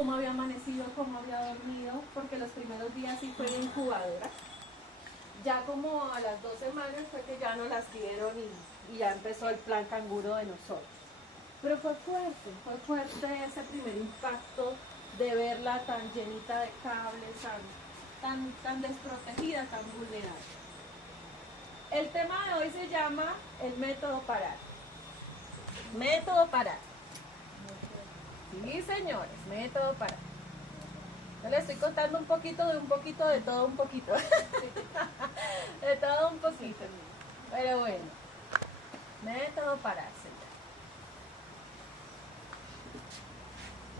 cómo había amanecido, cómo había dormido, porque los primeros días sí fue en incubadora. Ya como a las 2 semanas fue que ya nos las dieron y ya empezó el plan canguro de nosotros. Pero fue fuerte ese primer impacto de verla tan llenita de cables, tan desprotegida, tan vulnerable. El tema de hoy se llama el método parar. Método parar. Sí, señores, método parar. Yo les estoy contando un poquito de todo un poquito. De todo un poquito. Pero bueno, método parar, señor.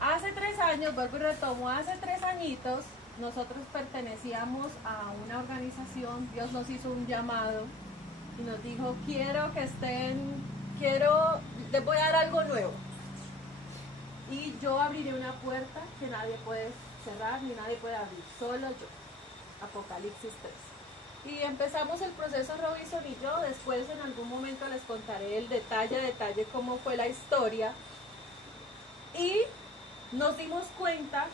Hace 3 años, vuelvo y retomo, hace 3 añitos, nosotros pertenecíamos a una organización, Dios nos hizo un llamado y nos dijo, les voy a dar algo nuevo. Y yo abriré una puerta que nadie puede cerrar ni nadie puede abrir, solo yo. Apocalipsis 3. Y empezamos el proceso Robinson y yo, después en algún momento les contaré el detalle cómo fue la historia. Y nos dimos cuenta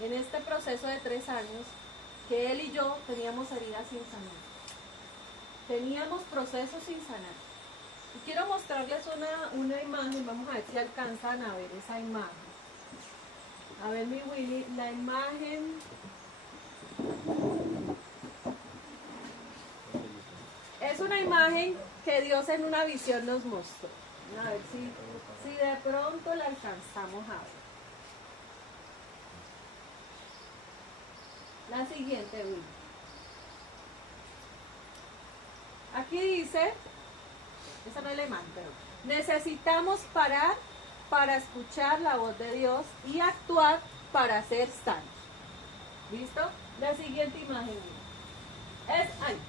en este proceso de 3 años que él y yo teníamos heridas sin sanar. Teníamos procesos sin sanar. Y quiero mostrarles una imagen, vamos a ver si alcanzan a ver esa imagen. A ver mi Willy, la imagen. Es una imagen que Dios en una visión nos mostró. A ver si de pronto la alcanzamos a ver. La siguiente, Willy. Aquí dice, esa no es la imagen, pero necesitamos parar para escuchar la voz de Dios y actuar para ser sanos. ¿Listo? La siguiente imagen es ahí.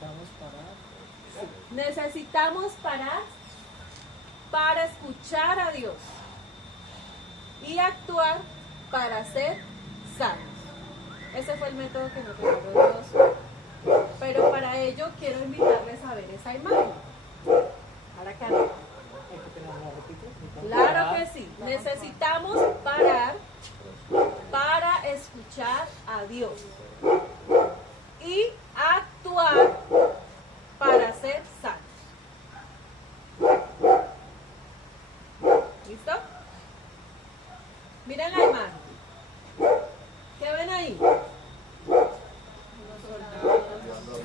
Sí. Necesitamos parar para escuchar a Dios y actuar para ser sanos. Ese fue el método que nos regaló Dios. Pero para ello quiero invitarles a ver esa imagen. Ahora que no. Claro que sí. Necesitamos parar para escuchar a Dios y actuar para ser sanos. ¿Listo? Miren la imagen. ¿Qué ven ahí?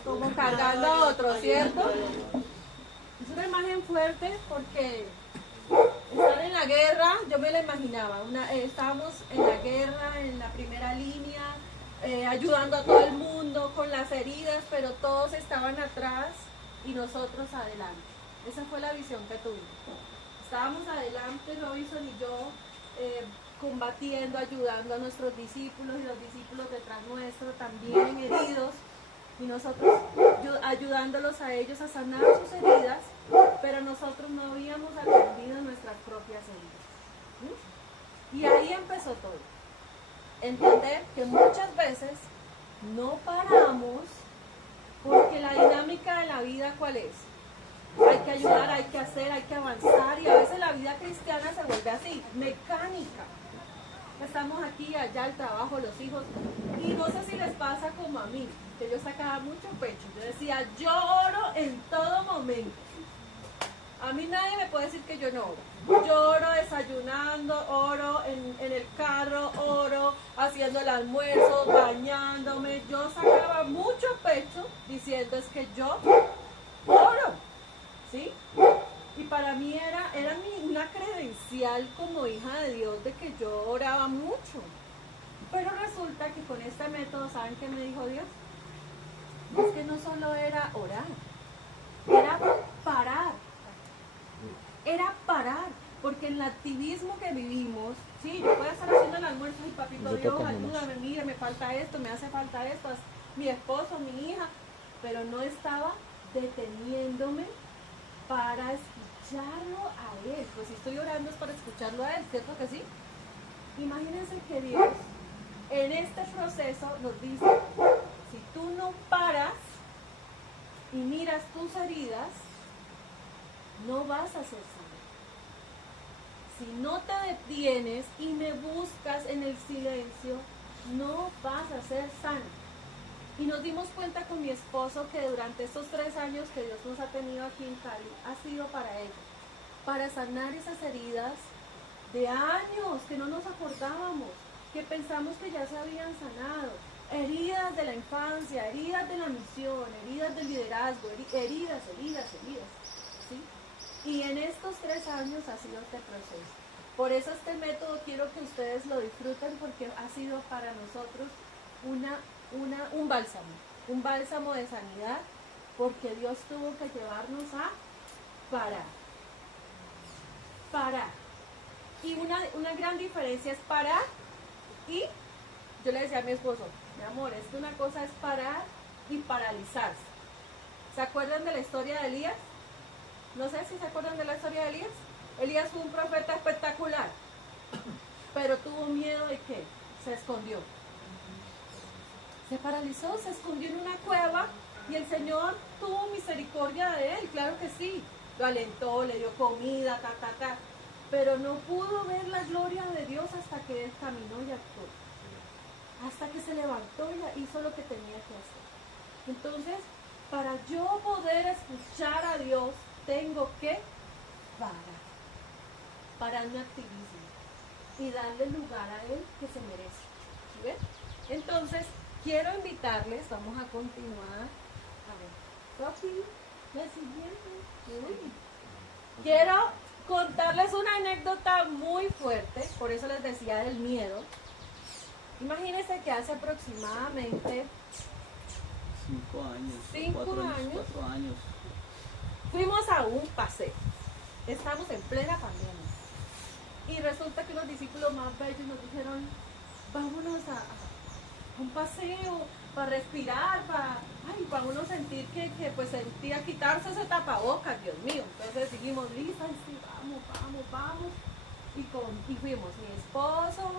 Como cargando a otro, ¿cierto? Es una imagen fuerte porque estar en la guerra, yo me la imaginaba, estábamos en la guerra, en la primera línea, ayudando a todo el mundo con las heridas, pero todos estaban atrás y nosotros adelante. Esa fue la visión que tuvimos. Estábamos adelante, Robinson y yo, combatiendo, ayudando a nuestros discípulos y los discípulos detrás nuestro también heridos, y nosotros ayudándolos a ellos a sanar sus heridas, pero nosotros no habíamos atendido nuestras propias heridas. Y ahí empezó todo. Entender que muchas veces no paramos porque la dinámica de la vida, ¿cuál es? Hay que ayudar, hay que hacer, hay que avanzar, y a veces la vida cristiana se vuelve así, mecánica. Estamos aquí, allá, el trabajo, los hijos, y no sé si les pasa como a mí, que yo sacaba mucho pecho. Yo decía, yo oro en todo momento. A mí nadie me puede decir que yo no oro. Yo oro desayunando, oro en el carro, oro haciendo el almuerzo, bañándome. Yo sacaba mucho pecho diciendo es que yo oro, ¿sí? Y para mí era una credencial como hija de Dios de que yo oraba mucho. Pero resulta que con este método, ¿saben qué me dijo Dios? Es que no solo era orar, era parar. Era parar, porque en el activismo que vivimos, sí, yo puedo estar haciendo el almuerzo y papito Dios, ayúdame, mira, me falta esto, me hace falta esto, mi esposo, mi hija, pero no estaba deteniéndome para escucharlo a Él. Pues si estoy orando es para escucharlo a Él, ¿cierto que sí? Imagínense que Dios en este proceso nos dice, si tú no paras y miras tus heridas, no vas a ser sano. si no te detienes y me buscas en el silencio, no vas a ser sano. Y nos dimos cuenta con mi esposo que durante estos 3 años que Dios nos ha tenido aquí en Cali, ha sido para ello, para sanar esas heridas de años que no nos acordábamos, que pensamos que ya se habían sanado, heridas de la infancia, heridas de la misión, heridas del liderazgo, heridas, ¿sí? Y en estos 3 años ha sido este proceso. Por eso este método quiero que ustedes lo disfruten, porque ha sido para nosotros un bálsamo de sanidad, porque Dios tuvo que llevarnos a parar. Y una gran diferencia es parar y yo le decía a mi esposo, mi amor, es que una cosa es parar y paralizarse. ¿Se acuerdan de la historia de Elías? No sé si se acuerdan de la historia de Elías. Elías fue un profeta espectacular, pero tuvo miedo de que se escondió. Se paralizó, se escondió en una cueva y el Señor tuvo misericordia de él, claro que sí. Lo alentó, le dio comida, pero no pudo ver la gloria de Dios hasta que él caminó y actuó. Hasta que se levantó y hizo lo que tenía que hacer. Entonces, para yo poder escuchar a Dios, tengo que parar mi activismo y darle lugar a Él que se merece. ¿Sí ven? Entonces, quiero invitarles, vamos a continuar. A ver, Sofi, la siguiente. Uy. Quiero contarles una anécdota muy fuerte, por eso les decía del miedo. Imagínense que hace aproximadamente 5 años, 4 años. Fuimos a un paseo. Estamos en plena pandemia. Y resulta que los discípulos más bellos nos dijeron, vámonos a un paseo para respirar, para uno sentir que pues sentía quitarse ese tapabocas, Dios mío. Entonces dijimos, Lisa, sí, vamos. Y fuimos, mi esposo,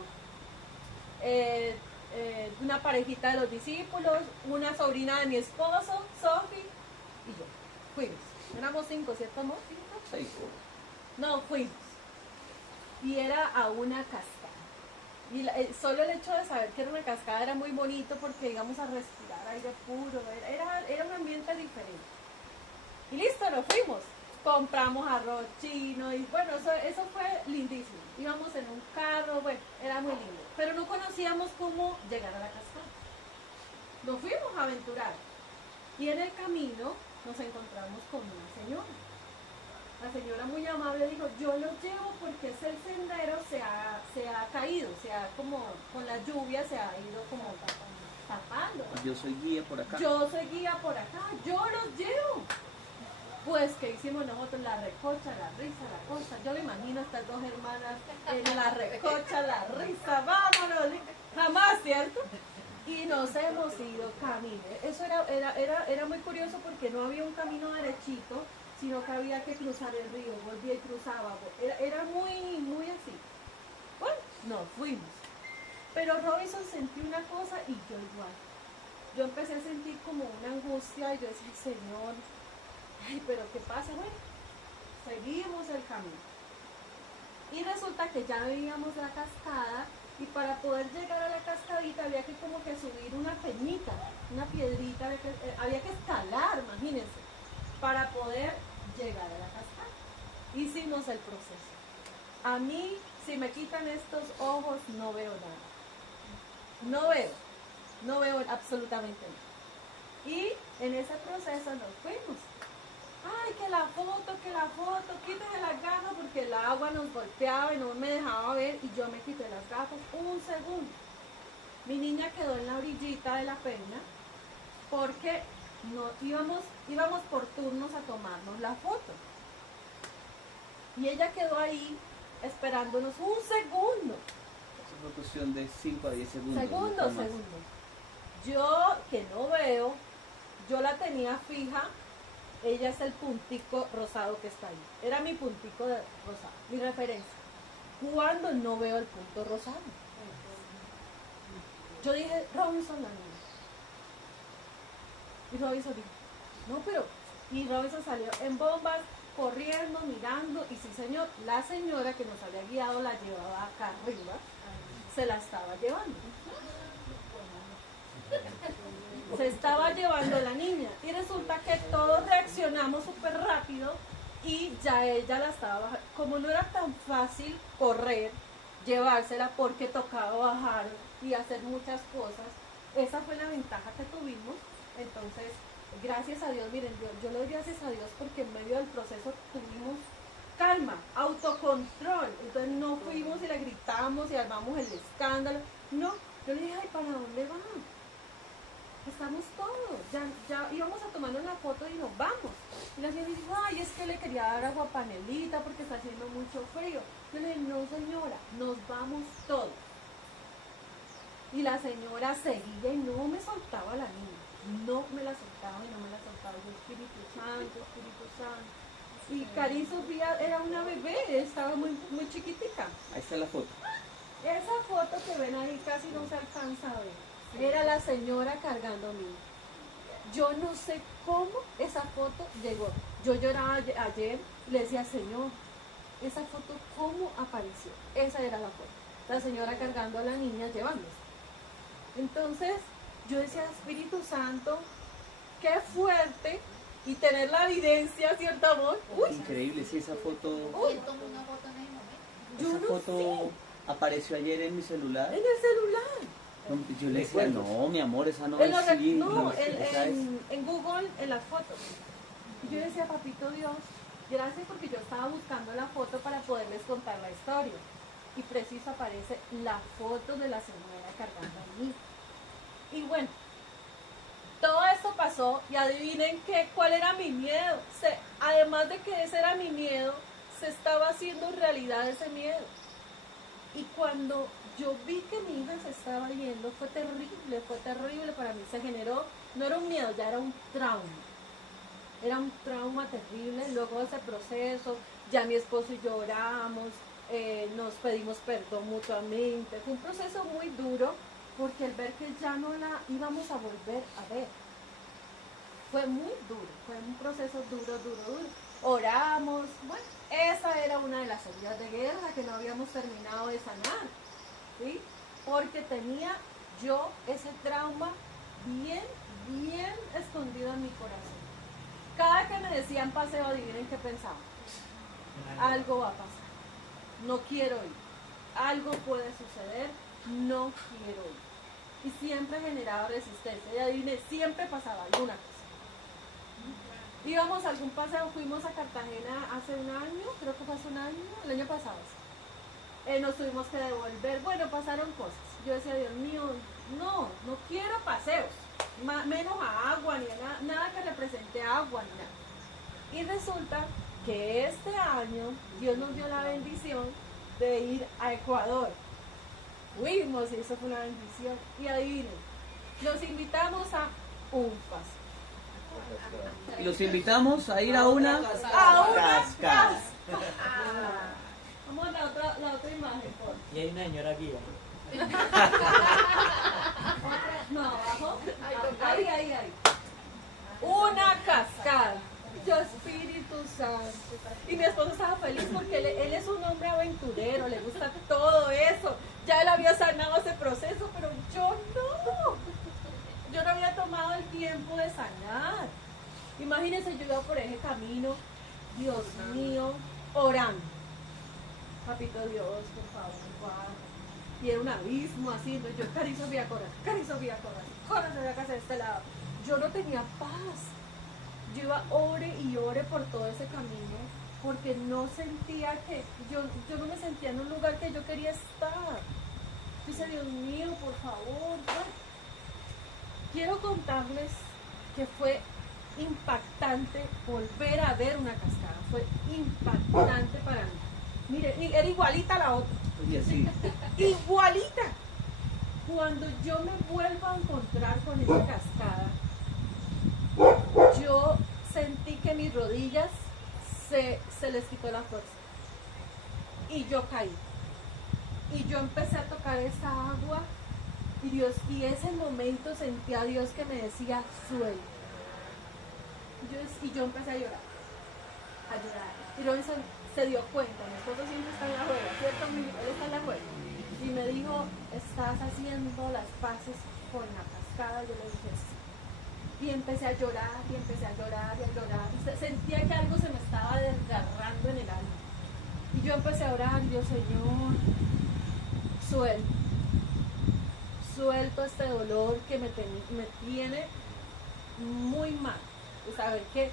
una parejita de los discípulos, una sobrina de mi esposo, Sofi, y yo. Fuimos. Éramos 5, ¿cierto, amor? 6. No, fuimos. Y era a una cascada. Y solo el hecho de saber que era una cascada era muy bonito porque íbamos a respirar aire puro, era un ambiente diferente. Y listo, nos fuimos. Compramos arroz chino y bueno, eso fue lindísimo. Íbamos en un carro, bueno, era muy lindo. Pero no conocíamos cómo llegar a la cascada. Nos fuimos a aventurar. Y en el camino nos encontramos con una señora. La señora muy amable dijo, yo lo llevo porque ese sendero se ha caído, como con la lluvia se ha ido como tapando. Yo soy guía por acá. Yo los llevo. Pues que hicimos nosotros, la recocha, la risa, la cosa. Yo me imagino a estas 2 hermanas en la recocha, la risa, vámonos, jamás, ¿cierto? Y nos hemos ido camino. Eso era muy curioso porque no había un camino derechito, sino que había que cruzar el río, volvía y cruzaba. Era muy así. Bueno, nos fuimos. Pero Robinson sentí una cosa y yo igual. Yo empecé a sentir como una angustia y yo decía, Señor, ay, pero ¿qué pasa? Bueno, seguimos el camino. Y resulta que ya veíamos la cascada y para poder llegar a la cascadita había que como que subir una peñita, una piedrita, había que escalar, imagínense, para poder llegar a la cascada. Hicimos el proceso. A mí, si me quitan estos ojos, no veo nada. No veo absolutamente nada. Y en ese proceso nos fuimos. Ay, que la foto, quítese las gafas porque el agua nos golpeaba y no me dejaba ver y yo me quité las gafas un segundo. Mi niña quedó en la orillita de la peña porque no, íbamos por turnos a tomarnos la foto. Y ella quedó ahí esperándonos un segundo. Es una cuestión de 5 a 10 segundos. Segundo. Yo que no veo, yo la tenía fija. Ella es el puntico rosado que está ahí. Era mi puntico de rosado, mi referencia. Cuando no veo el punto rosado. Yo dije, Robinson la niña. Y Robinson dijo, no, pero... Y Robinson salió en bombas, corriendo, mirando, y sí señor, la señora que nos había guiado la llevaba acá arriba, se la estaba llevando. Se estaba llevando la niña y resulta que todos reaccionamos súper rápido y ya ella la estaba bajando. Como no era tan fácil correr, llevársela porque tocaba bajar y hacer muchas cosas, esa fue la ventaja que tuvimos. Entonces, gracias a Dios, miren, yo le doy gracias a Dios porque en medio del proceso tuvimos calma, autocontrol. Entonces no fuimos y le gritamos y armamos el escándalo. No, yo le dije, ay, ¿para dónde van? Estamos todos, ya íbamos a tomar una foto y nos vamos. Y la señora dijo, ay, es que le quería dar agua panelita porque está haciendo mucho frío. Yo le dije, no señora, nos vamos todos. Y la señora seguía y no me soltaba la niña. No me la soltaba y no me la soltaba. Yo, Espíritu Santo, Espíritu Santo. Y Cari Sofía era una bebé, estaba muy, muy chiquitica. Ahí está la foto. Esa foto que ven ahí casi no se alcanza a ver. Era la señora cargando a mí. Yo no sé cómo esa foto llegó. Yo lloraba ayer y le decía, Señor, esa foto cómo apareció. Esa era la foto. La señora cargando a la niña llevándose. Entonces yo decía, Espíritu Santo, qué fuerte. Y tener la evidencia, ¿cierto amor? Uy, Increíble, sí, esa foto. ¿Quién tomó una foto en el momento? yo Esa no foto sé. apareció ayer en mi celular. En el celular. Yo le decía, no, mi amor, esa no En, es. los Sí, no, esa es. en Google, en las fotos. Y yo decía, papito Dios, gracias porque yo estaba buscando la foto para poderles contar la historia. Y preciso aparece la foto de la señora cargando a mí. Y bueno, todo esto pasó y adivinen cuál era mi miedo. Además de que ese era mi miedo, se estaba haciendo realidad ese miedo. Y cuando yo vi que mi hija se estaba yendo, fue terrible para mí. Se generó, no era un miedo, ya era un trauma. Era un trauma terrible. Luego de ese proceso, ya mi esposo y yo oramos, nos pedimos perdón mutuamente. Fue un proceso muy duro porque el ver que ya no la íbamos a volver a ver. Fue muy duro, fue un proceso duro. Oramos, bueno, esa era una de las heridas de guerra que no habíamos terminado de sanar, ¿sí? Porque tenía yo ese trauma bien escondido en mi corazón. Cada que me decían paseo, adivinen qué pensaba. Algo va a pasar, no quiero ir, algo puede suceder, no quiero ir. Y siempre generaba resistencia, y adivinen, siempre pasaba alguna cosa. Íbamos a algún paseo, fuimos a Cartagena hace un año, creo que fue hace un año, el año pasado. Nos tuvimos que devolver, bueno, pasaron cosas. Yo decía, Dios mío, no quiero paseos, menos a agua, ni a nada que represente agua, ni nada. Y resulta que este año Dios nos dio la bendición de ir a Ecuador. Fuimos y eso fue una bendición. Y adivinen, los invitamos a un paseo. Y los invitamos a ir a una cascada. Vamos a la otra imagen, por favor. Y hay una señora guía. No, abajo. Ahí. Una cascada. Yo, Espíritu Santo. Y mi esposo estaba feliz porque él es un hombre aventurero, le gusta todo eso. Ya él había sanado ese proceso, pero yo no. Yo no había tomado el tiempo de sanar. Imagínense, yo iba por ese camino, Dios mío, orando. Papito Dios, por favor, guarda. Y era un abismo así, ¿no? Yo, Cari Sofía, corre, se ve acá de este lado. Yo no tenía paz. Yo iba ore por todo ese camino, porque no sentía que, yo no me sentía en un lugar que yo quería estar. Dice, Dios mío, por favor. Quiero contarles que fue impactante volver a ver una cascada. Fue impactante para mí. Mire, era igualita a la otra. Y así. Igualita. Cuando yo me vuelvo a encontrar con esa cascada, yo sentí que mis rodillas se les quitó la fuerza. Y yo caí. Y yo empecé a tocar esa agua. Y ese momento sentí a Dios que me decía, suelta. Y yo empecé a llorar. a llorar. Y Robinson se dio cuenta, mi esposo siempre está en la juega, ¿cierto? Él está en la juega. Y me dijo, ¿estás haciendo las paces con la cascada? Yo le dije, sí. Y empecé a llorar, y empecé a llorar, y a llorar. Y sentía que algo se me estaba desgarrando en el alma. Y yo empecé a orar, y yo, Señor, suelto este dolor que me tiene muy mal. De saber que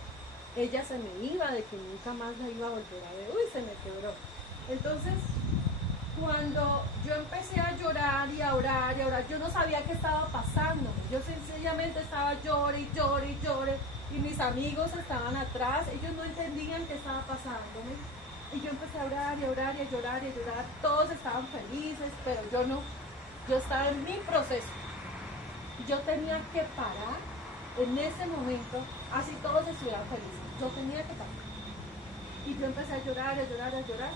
ella se me iba, de que nunca más la iba a volver a ver. Uy, se me quebró. Entonces, cuando yo empecé a llorar y a orar y a orar, yo no sabía qué estaba pasando. Yo sencillamente estaba llore y llore y llore. Y mis amigos estaban atrás, ellos no entendían qué estaba pasándome. Y yo empecé a orar y a orar y a llorar y a llorar. Todos estaban felices, pero yo no. Yo estaba en mi proceso. Yo tenía que parar en ese momento, así todos estuvieran felices. Yo tenía que parar. Y yo empecé a llorar, a llorar, a llorar.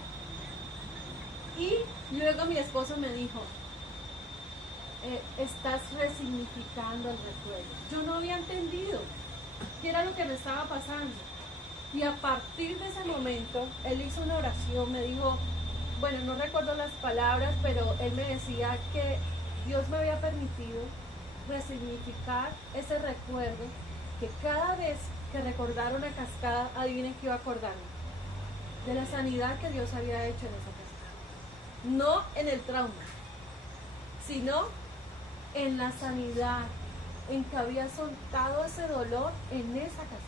Y luego mi esposo me dijo, estás resignificando el recuerdo. Yo no había entendido qué era lo que me estaba pasando. Y a partir de ese momento, él hizo una oración, me dijo, bueno, no recuerdo las palabras, pero él me decía que Dios me había permitido resignificar ese recuerdo, que cada vez que recordara una cascada, adivinen que iba a acordarme de la sanidad que Dios había hecho en esa cascada. No en el trauma, sino en la sanidad, en que había soltado ese dolor en esa cascada.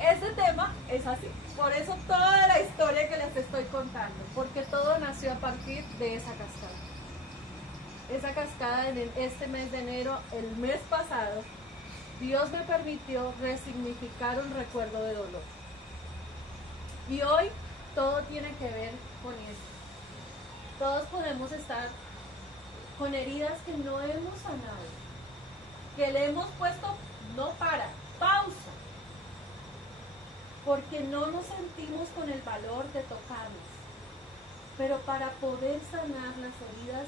Este tema es así, por eso toda la historia que les estoy contando, porque todo nació a partir de esa cascada. Esa cascada en este mes de enero, el mes pasado, Dios me permitió resignificar un recuerdo de dolor. Y hoy todo tiene que ver con eso. Todos podemos estar con heridas que no hemos sanado, que le hemos puesto no para, pausa, porque no nos sentimos con el valor de tocarlas. Pero para poder sanar las heridas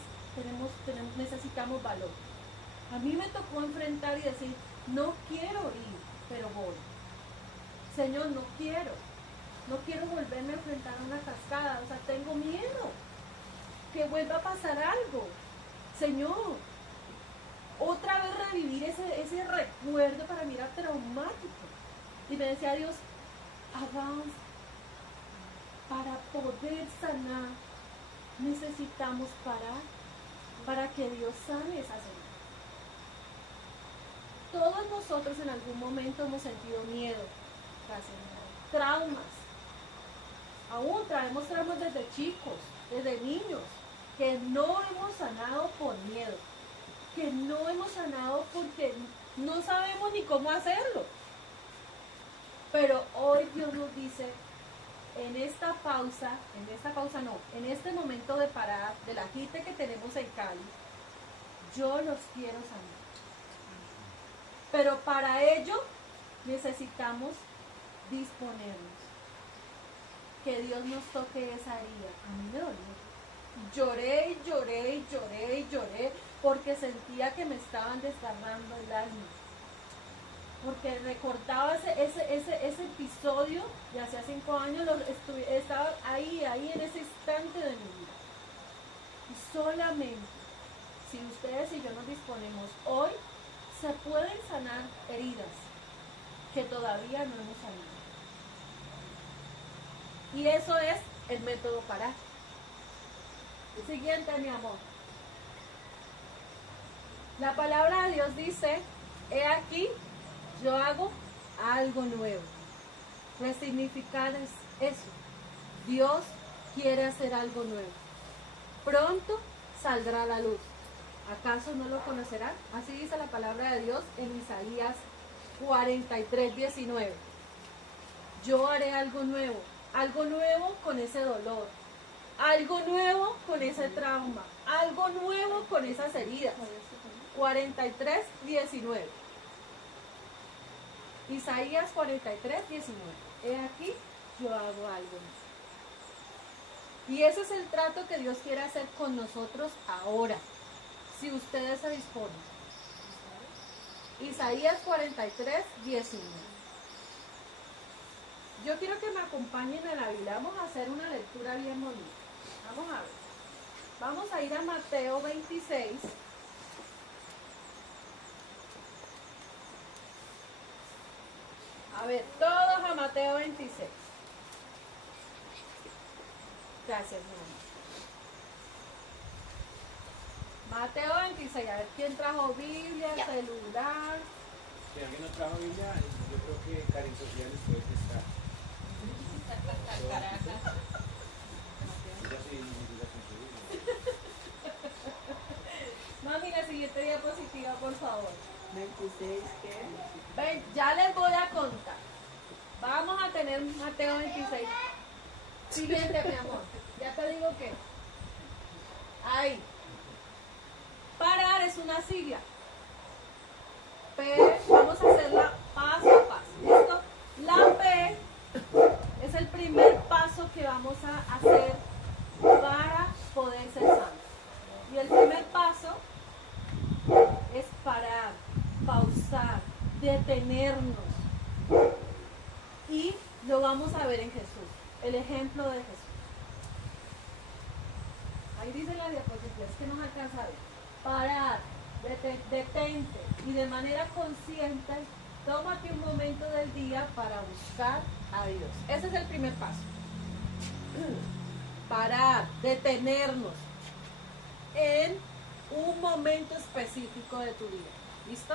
necesitamos valor. A mí me tocó enfrentar y decir, no quiero ir, pero voy. Señor, no quiero volverme a enfrentar a una cascada, o sea, tengo miedo que vuelva a pasar algo. Señor, otra vez revivir ese recuerdo para mí era traumático. Y me decía Dios, avanza. Para poder sanar, necesitamos parar para que Dios sane esa herida. Todos nosotros en algún momento hemos sentido miedo, traumas. Aún traemos traumas desde chicos, desde niños, que no hemos sanado por miedo, que no hemos sanado porque no sabemos ni cómo hacerlo. Pero hoy Dios nos dice, en este momento de parar, del agite que tenemos en Cali, yo los quiero sanar. Pero para ello necesitamos disponernos. Que Dios nos toque esa herida. A mí me dolió. Lloré y lloré y lloré y lloré porque sentía que me estaban desgarrando el alma. Porque recordaba ese episodio de hace 5 años, estaba ahí en ese instante de mi vida. Y solamente si ustedes y yo nos disponemos hoy, se pueden sanar heridas que todavía no hemos sanado. Y eso es el método parar. El siguiente, mi amor. La palabra de Dios dice, he aquí, yo hago algo nuevo. Resignificar es eso. Dios quiere hacer algo nuevo. Pronto saldrá a la luz. ¿Acaso no lo conocerán? Así dice la palabra de Dios en Isaías 43:19. Yo haré algo nuevo con ese dolor, algo nuevo con ese trauma, algo nuevo con esas heridas. 43:19. Isaías 43:19. He aquí, yo hago algo nuevo. Y ese es el trato que Dios quiere hacer con nosotros ahora, si ustedes se disponen. Isaías 43:19. Yo quiero que me acompañen a la Biblia. Vamos a hacer una lectura bien bonita. Vamos a ver. Vamos a ir a Mateo 26. A ver, todos a Mateo 26. Gracias, mi amor. Mateo 26. A ver, ¿quién trajo Biblia, celular? Si alguien no trajo Biblia, yo creo que Karin Sofía les puede prestar. Ella sí necesita con su Biblia. Mami, la siguiente diapositiva, por favor. 26, ¿qué? Ven, ya les voy a contar. Vamos a tener Mateo 26. Siguiente, mi amor. Ya te digo que. Ahí. Parar es una sigla. P, vamos a hacerla paso a paso. ¿Listo? La P es el primer paso que vamos a hacer para poder ser santos. Y el primer paso es parar, pausar, detenernos. Y lo vamos a ver en Jesús, el ejemplo de Jesús. Ahí dice la diapositiva, es que no se alcanza a ver. Parar, detente y de manera consciente, tómate un momento del día para buscar a Dios. Ese es el primer paso. Parar, detenernos en un momento específico de tu vida. ¿Listo?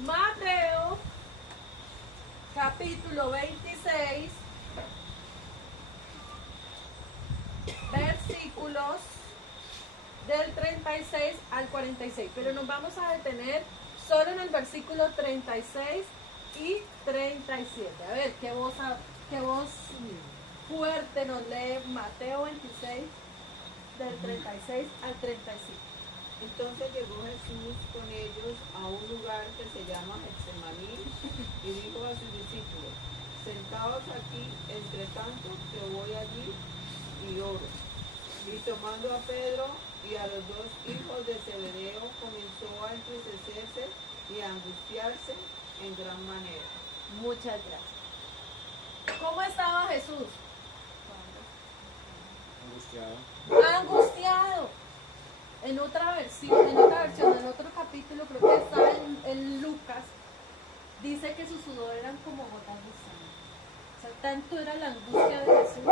Mateo, capítulo 26, versículos del 36 al 46. Pero nos vamos a detener solo en el versículo 36 y 37. A ver, qué voz fuerte nos lee Mateo 26, del 36 al 35. Entonces llegó Jesús con ellos a un lugar que se llama Getsemaní y dijo a sus discípulos: sentaos aquí, entre tanto que voy allí y oro. Y tomando a Pedro y a los dos hijos de Zebedeo, comenzó a entristecerse y a angustiarse en gran manera. Muchas gracias. ¿Cómo estaba Jesús? Angustiado. Angustiado. En otra versión, en otro capítulo, creo que está en Lucas, dice que sus sudor eran como gotas de sangre. O sea, tanto era la angustia de Jesús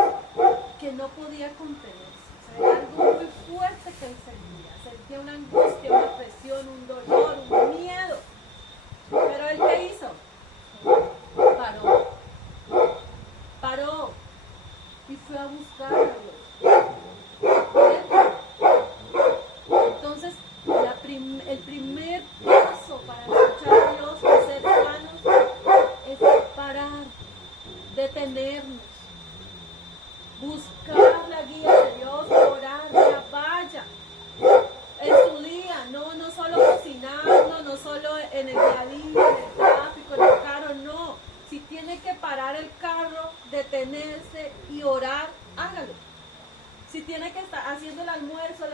que no podía contenerse. O sea, era algo muy fuerte que él sentía. Sentía una angustia, una presión, un dolor, un miedo. Pero él, ¿qué hizo? Paró y fue a buscar a Dios. Entonces, el primer paso para escuchar a Dios y ser sanos es parar, detenernos, buscar la guía de Dios, orar, vaya en su día, no solo cocinando, no solo en el día a día, en el tráfico, en el carro, no. Si tiene que parar el carro, detenerse y orar, hágalo. Si tiene que estar haciendo el almuerzo,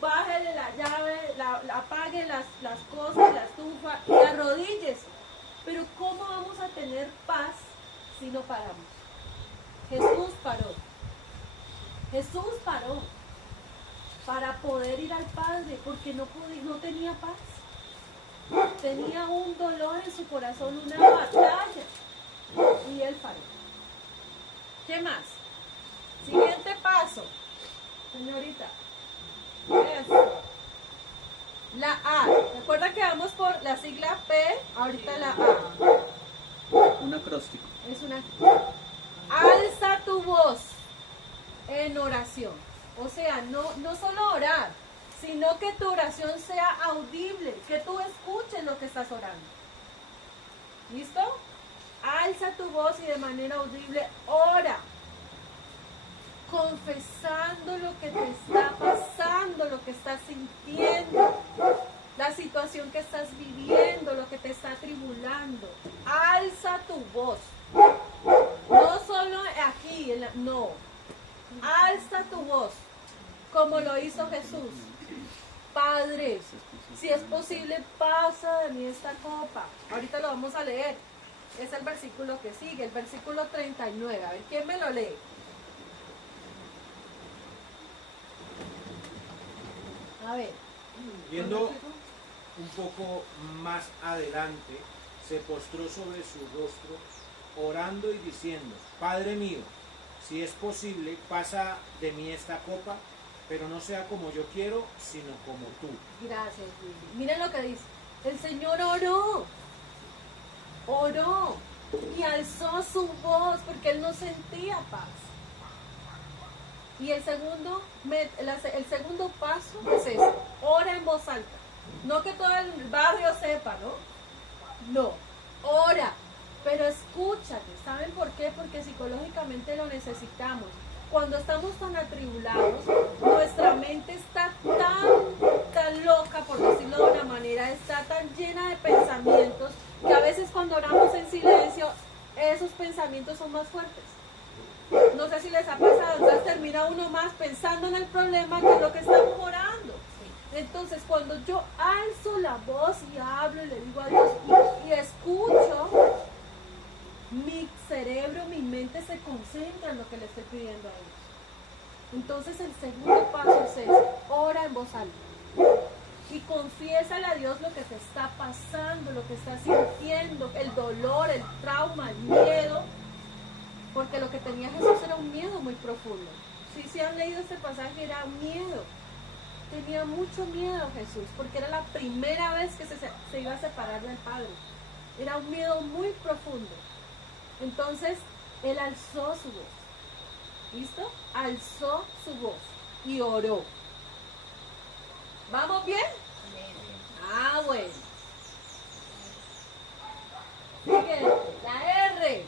bájele la llave, apague las cosas, la estufa y arrodíllese. Pero ¿cómo vamos a tener paz si no paramos? Jesús paró. Jesús paró para poder ir al Padre porque no tenía paz. Tenía un dolor en su corazón, una batalla. Y él paró. ¿Qué más? Siguiente paso, señorita. Eso. La A. Recuerda que vamos por la sigla P, ahorita la A. Un acróstico. Es una. Alza tu voz en oración. O sea, no solo orar, sino que tu oración sea audible, que tú escuches lo que estás orando. ¿Listo? Alza tu voz y de manera audible ora, confesando lo que te está pasando, lo que estás sintiendo, la situación que estás viviendo, lo que te está atribulando. Alza tu voz. No solo aquí, no. Alza tu voz, como lo hizo Jesús. Padre, si es posible, pasa de mí esta copa. Ahorita lo vamos a leer. Es el versículo que sigue, el versículo 39. A ver, ¿quién me lo lee? A ver. Viendo un poco más adelante, se postró sobre su rostro, orando y diciendo: Padre mío, si es posible, pasa de mí esta copa, pero no sea como yo quiero, sino como tú. Gracias, Willy. Miren lo que dice. El Señor oró y alzó su voz porque él no sentía paz. Y el segundo paso es ese: ora en voz alta. No que todo el barrio sepa, ¿no? No, ora, pero escúchate. ¿Saben por qué? Porque psicológicamente lo necesitamos. Cuando estamos tan atribulados, nuestra mente está tan loca, por decirlo de una manera, está tan llena de pensamientos, que a veces cuando oramos en silencio, esos pensamientos son más fuertes. No sé si les ha pasado, entonces termina uno más pensando en el problema que lo que estamos orando. Entonces, cuando yo alzo la voz y hablo y le digo a Dios y escucho, mi cerebro, mi mente se concentra en lo que le estoy pidiendo a Dios. Entonces, el segundo paso es ese: ora en voz alta y confiésale a Dios lo que te está pasando, lo que estás sintiendo, el dolor, el trauma, el miedo, porque lo que tenía Jesús era un miedo muy profundo. Si han leído este pasaje, era un miedo. Tenía mucho miedo Jesús, porque era la primera vez que se iba a separar del Padre. Era un miedo muy profundo. Entonces, él alzó su voz. ¿Listo? Alzó su voz y oró. ¿Vamos bien? Ah, bueno. Siguiente, la R.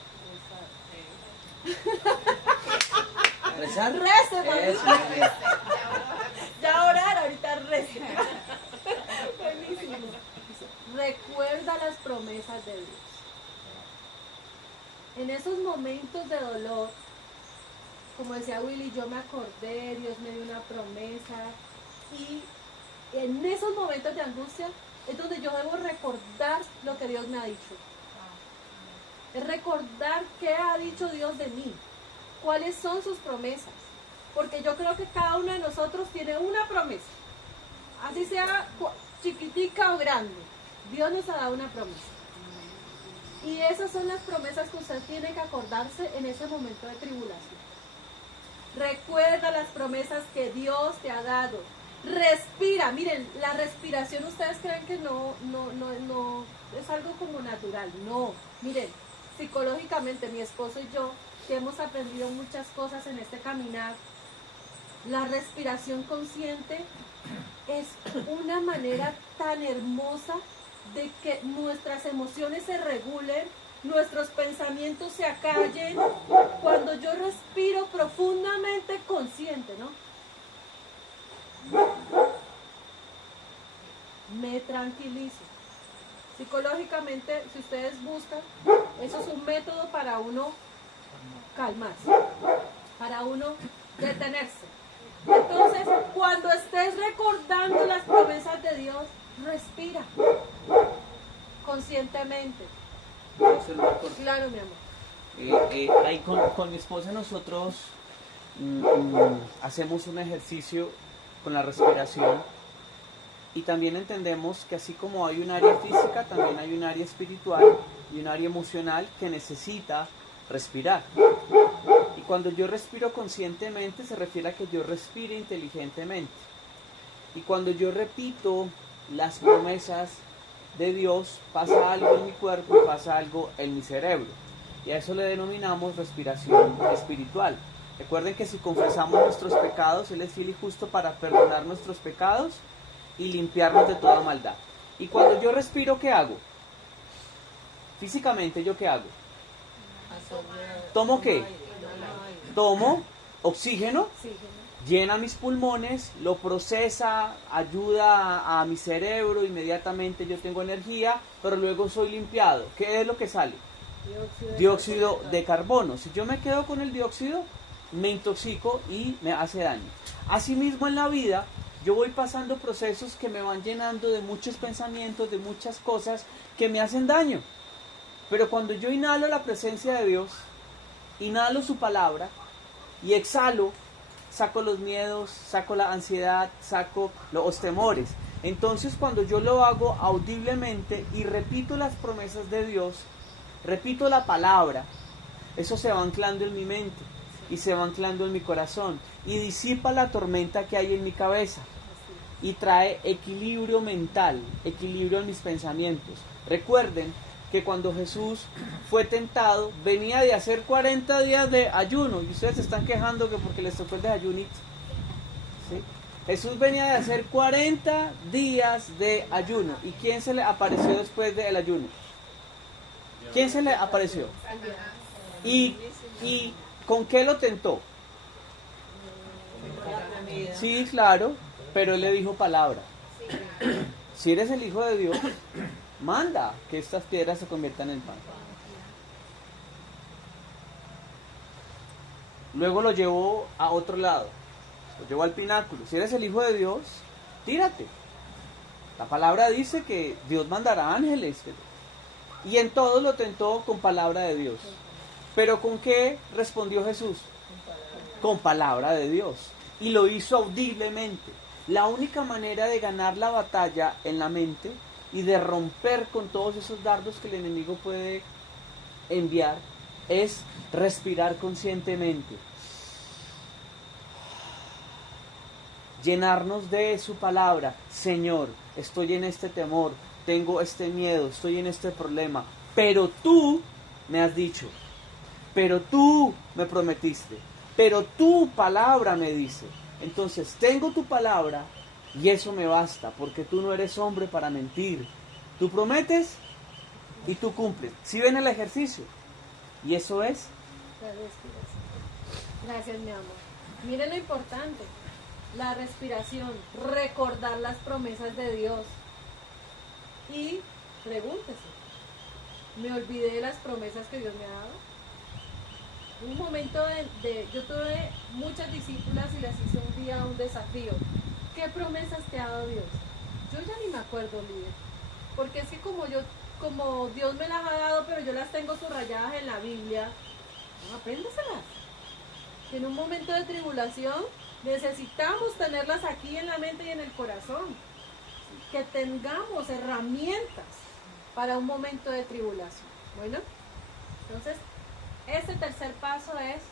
¿Rezar? Rece, mami. Eso. Ya orar, ahorita rece. Buenísimo. Recuerda las promesas de Dios. En esos momentos de dolor, como decía Willy, yo me acordé, Dios me dio una promesa, y en esos momentos de angustia es donde yo debo recordar lo que Dios me ha dicho. Es recordar qué ha dicho Dios de mí, cuáles son sus promesas, porque yo creo que cada uno de nosotros tiene una promesa, así sea chiquitica o grande. Dios nos ha dado una promesa. Y esas son las promesas que usted tiene que acordarse en ese momento de tribulación. Recuerda las promesas que Dios te ha dado. Respira. Miren, la respiración, ustedes creen que no es algo como natural. No. Miren, psicológicamente mi esposo y yo, que hemos aprendido muchas cosas en este caminar, la respiración consciente es una manera tan hermosa de que nuestras emociones se regulen, nuestros pensamientos se acallen, cuando yo respiro profundamente consciente, ¿no? Me tranquilizo. Psicológicamente, si ustedes buscan, eso es un método para uno calmarse, para uno detenerse. Entonces, cuando estés recordando las promesas de Dios, respira conscientemente. Claro, mi amor. Ahí con mi esposa nosotros hacemos un ejercicio con la respiración, y también entendemos que así como hay un área física, también hay un área espiritual y un área emocional que necesita respirar. Y cuando yo respiro conscientemente se refiere a que yo respire inteligentemente. Y cuando yo repito las promesas de Dios, pasa algo en mi cuerpo, pasa algo en mi cerebro. Y a eso le denominamos respiración espiritual. Recuerden que si confesamos nuestros pecados, Él es fiel y justo para perdonar nuestros pecados y limpiarnos de toda maldad. Y cuando yo respiro, ¿qué hago? Físicamente, ¿yo qué hago? ¿Tomo qué? Tomo oxígeno, llena mis pulmones, lo procesa, ayuda a mi cerebro, inmediatamente yo tengo energía, pero luego soy limpiado. ¿Qué es lo que sale? Dióxido de carbono. Si yo me quedo con el dióxido, me intoxico y me hace daño. Asimismo en la vida, yo voy pasando procesos que me van llenando de muchos pensamientos, de muchas cosas que me hacen daño. Pero cuando yo inhalo la presencia de Dios, inhalo su palabra y exhalo, saco los miedos, saco la ansiedad, saco los temores. Entonces cuando yo lo hago audiblemente y repito las promesas de Dios, repito la palabra, eso se va anclando en mi mente y se va anclando en mi corazón y disipa la tormenta que hay en mi cabeza y trae equilibrio mental, equilibrio en mis pensamientos. Recuerden que cuando Jesús fue tentado, venía de hacer 40 días de ayuno y ustedes se están quejando que porque les tocó el desayunito. ¿Sí? Jesús venía de hacer 40 días de ayuno. ¿Y quién se le apareció después del ayuno? ¿Quién se le apareció? ¿Y con qué lo tentó? Sí, claro, pero él le dijo palabra. Si eres el Hijo de Dios, manda que estas piedras se conviertan en pan. Luego lo llevó a otro lado, lo llevó al pináculo. Si eres el Hijo de Dios, tírate. La palabra dice que Dios mandará ángeles. Y en todo lo tentó con palabra de Dios. ¿Pero con qué respondió Jesús? Con palabra de Dios. Y lo hizo audiblemente. La única manera de ganar la batalla en la mente y de romper con todos esos dardos que el enemigo puede enviar es respirar conscientemente. Llenarnos de su palabra. Señor, estoy en este temor, tengo este miedo, estoy en este problema, pero tú me has dicho, pero tú me prometiste, pero tu palabra me dice. Entonces tengo tu palabra y eso me basta, porque tú no eres hombre para mentir. Tú prometes y tú cumples. ¿Sí ven el ejercicio? Y eso es La respiración. Gracias, mi amor. Miren lo importante, la respiración, recordar las promesas de Dios. Y pregúntese, ¿me olvidé de las promesas que Dios me ha dado? Un momento yo tuve muchas discípulas y les hice un día un desafío. ¿Qué promesas te ha dado Dios? Yo ya ni me acuerdo, líder. Porque es que como Dios me las ha dado, pero yo las tengo subrayadas en la Biblia, no, apréndaselas. En un momento de tribulación necesitamos tenerlas aquí en la mente y en el corazón. Que tengamos herramientas para un momento de tribulación. Bueno, entonces, este tercer paso es,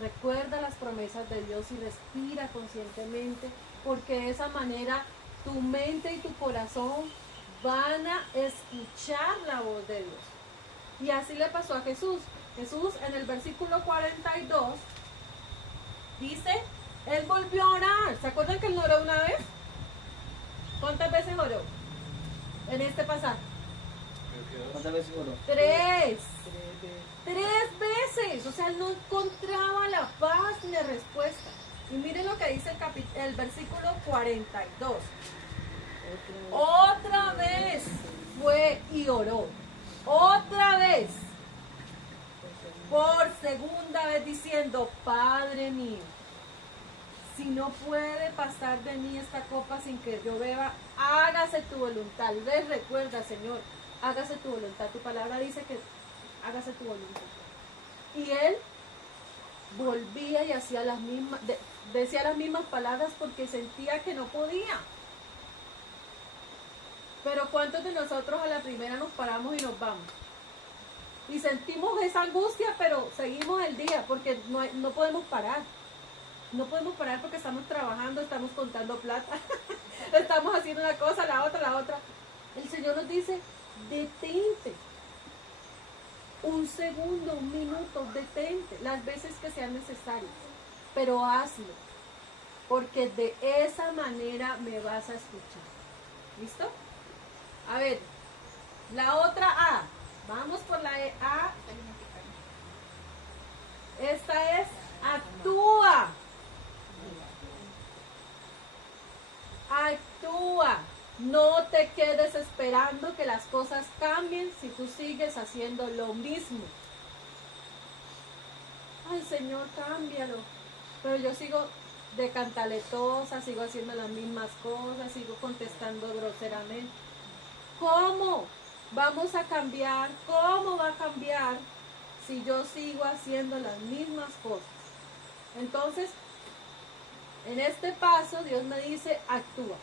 recuerda las promesas de Dios y respira conscientemente, porque de esa manera tu mente y tu corazón van a escuchar la voz de Dios. Y así le pasó a Jesús. Jesús en el versículo 42 dice, Él volvió a orar. ¿Se acuerdan que Él no oró una vez? ¿Cuántas veces oró en este pasaje? ¿cuántas veces oró? 3 veces. O sea, Él no encontraba la paz ni la respuesta. Y miren lo que dice el versículo 42. Otra vez fue y oró. Otra vez. Por segunda vez diciendo, Padre mío, si no puede pasar de mí esta copa sin que yo beba, hágase tu voluntad. Les recuerda, Señor, hágase tu voluntad. Tu palabra dice que hágase tu voluntad. Y él volvía y hacía las mismas, decía las mismas palabras porque sentía que no podía. Pero ¿cuántos de nosotros a la primera nos paramos y nos vamos? Y sentimos esa angustia, pero seguimos el día porque no podemos parar. No podemos parar porque estamos trabajando, estamos contando plata, estamos haciendo una cosa, la otra. El Señor nos dice, detente. Un segundo, un minuto, detente, las veces que sean necesarias. Pero hazlo, porque de esa manera me vas a escuchar. ¿Listo? A ver, la otra A. Vamos por la A. Esta es actúa. Actúa. No te quedes esperando que las cosas cambien si tú sigues haciendo lo mismo. Ay, Señor, cámbialo. Pero yo sigo de cantaletosa, sigo haciendo las mismas cosas, sigo contestando groseramente. ¿Cómo vamos a cambiar? ¿Cómo va a cambiar si yo sigo haciendo las mismas cosas? Entonces, en este paso Dios me dice, actúa.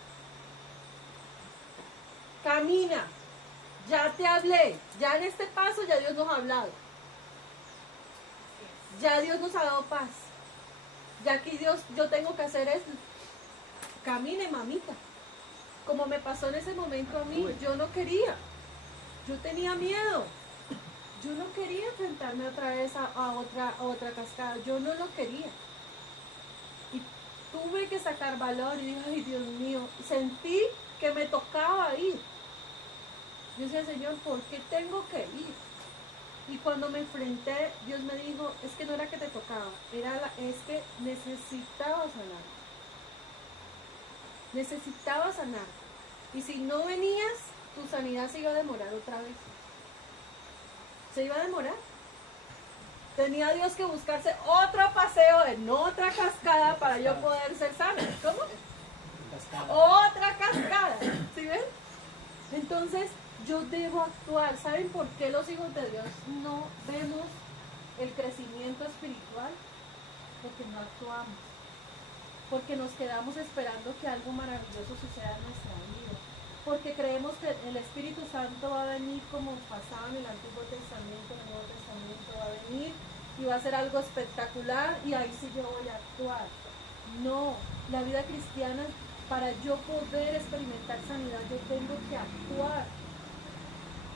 Camina. Ya te hablé. Ya en este paso ya Dios nos ha hablado. Ya Dios nos ha dado paz. Ya aquí Dios, yo tengo que hacer esto. Camine, mamita. Como me pasó en ese momento a mí, yo no quería. Yo tenía miedo. Yo no quería enfrentarme otra vez a otra cascada. Yo no lo quería. Y tuve que sacar valor y dije, ay Dios mío, sentí que me tocaba ir. Yo decía, Señor, ¿por qué tengo que ir? Y cuando me enfrenté, Dios me dijo, es que no era que te tocaba, es que necesitabas sanar. Necesitabas sanar. Y si no venías, tu sanidad se iba a demorar otra vez. Se iba a demorar. Tenía Dios que buscarse otro paseo en otra cascada para yo poder ser sana. ¿Cómo? Otra cascada. ¿Sí ven? Entonces, yo debo actuar. ¿Saben por qué los hijos de Dios no vemos el crecimiento espiritual? Porque no actuamos. Porque nos quedamos esperando que algo maravilloso suceda en nuestra vida. Porque creemos que el Espíritu Santo va a venir como pasaba en el Antiguo Testamento, en el Nuevo Testamento, va a venir y va a ser algo espectacular y ahí sí yo voy a actuar. No, la vida cristiana, para yo poder experimentar sanidad, yo tengo que actuar.